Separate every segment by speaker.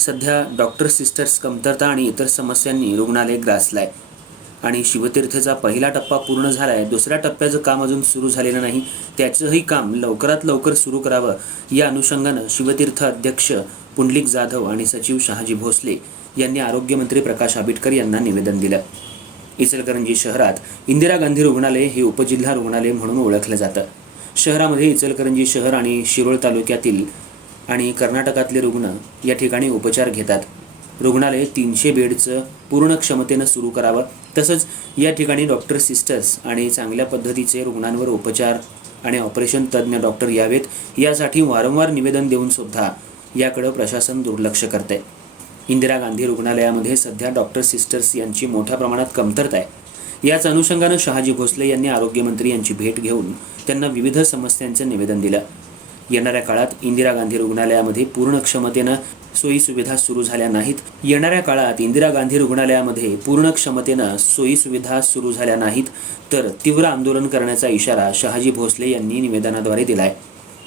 Speaker 1: सध्या doctor sisters कमतरता आणि इतर समस्यांनी रुग्णालय ग्रासलाय. आणि शिवतीर्थचा पहिला टप्पा पूर्ण झालाय. दुसऱ्या टप्प्याचं काम अजून सुरू झालेलं नाही. त्याचंही काम लवकरात लवकर सुरू करावं या अनुषंगानं शिवतीर्थ अध्यक्ष पुंडलिक जाधव आणि सचिव शहाजी भोसले यांनी आरोग्यमंत्री प्रकाश आंबेडकर यांना निवेदन दिलं. इचलकरंजी शहरात इंदिरा गांधी रुग्णालय हे उपजिल्हा रुग्णालय म्हणून ओळखलं जातं. शहरामध्ये इचलकरंजी शहर आणि शिरोळ तालुक्यातील आणि कर्नाटकातले रुग्ण या ठिकाणी उपचार घेतात. रुग्णालय तीनशे बेडचं पूर्ण क्षमतेनं सुरू करावं. तसंच या ठिकाणी डॉक्टर सिस्टर्स आणि चांगल्या पद्धतीचे रुग्णांवर उपचार आणि ऑपरेशन तज्ज्ञ डॉक्टर यावेत. यासाठी वारंवार निवेदन देऊन सुद्धा याकडं प्रशासन दुर्लक्ष करते इंदिरा गांधी रुग्णालयामध्ये सध्या डॉक्टर सिस्टर्स यांची मोठ्या प्रमाणात कमतरता आहे. याच अनुषंगानं शहाजी भोसले यांनी आरोग्यमंत्री यांची भेट घेऊन त्यांना विविध समस्यांचं निवेदन दिलं. येणाऱ्या काळात इंदिरा गांधी रुग्णालयामध्ये पूर्ण क्षमतेनं सोयी सुविधा सुरू झाल्या नाहीत. येणाऱ्या काळात इंदिरा गांधी रुग्णालयामध्ये पूर्ण क्षमतेनं सोयी सुविधा सुरू झाल्या नाहीत. तर तीव्र आंदोलन करण्याचा इशारा शहाजी भोसले यांनी निवेदनाद्वारे दिलाय.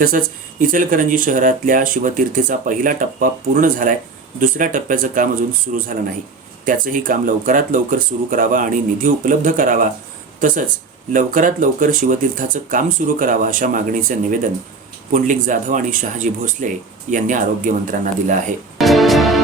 Speaker 1: तसंच इचलकरंजी शहरातल्या शिवतीर्थेचा पहिला टप्पा पूर्ण झालाय. दुसऱ्या टप्प्याचं काम अजून सुरू झालं नाही. त्याचंही काम लवकरात लवकर सुरू करावा आणि निधी उपलब्ध करावा. तसंच लवकरात लवकर शिवतीर्थाचं काम सुरू करावं अशा मागणीचं निवेदन पुंडलिक जाधव आणि शहाजी भोसले यांनी आरोग्यमंत्र्यांना दिलं आहे.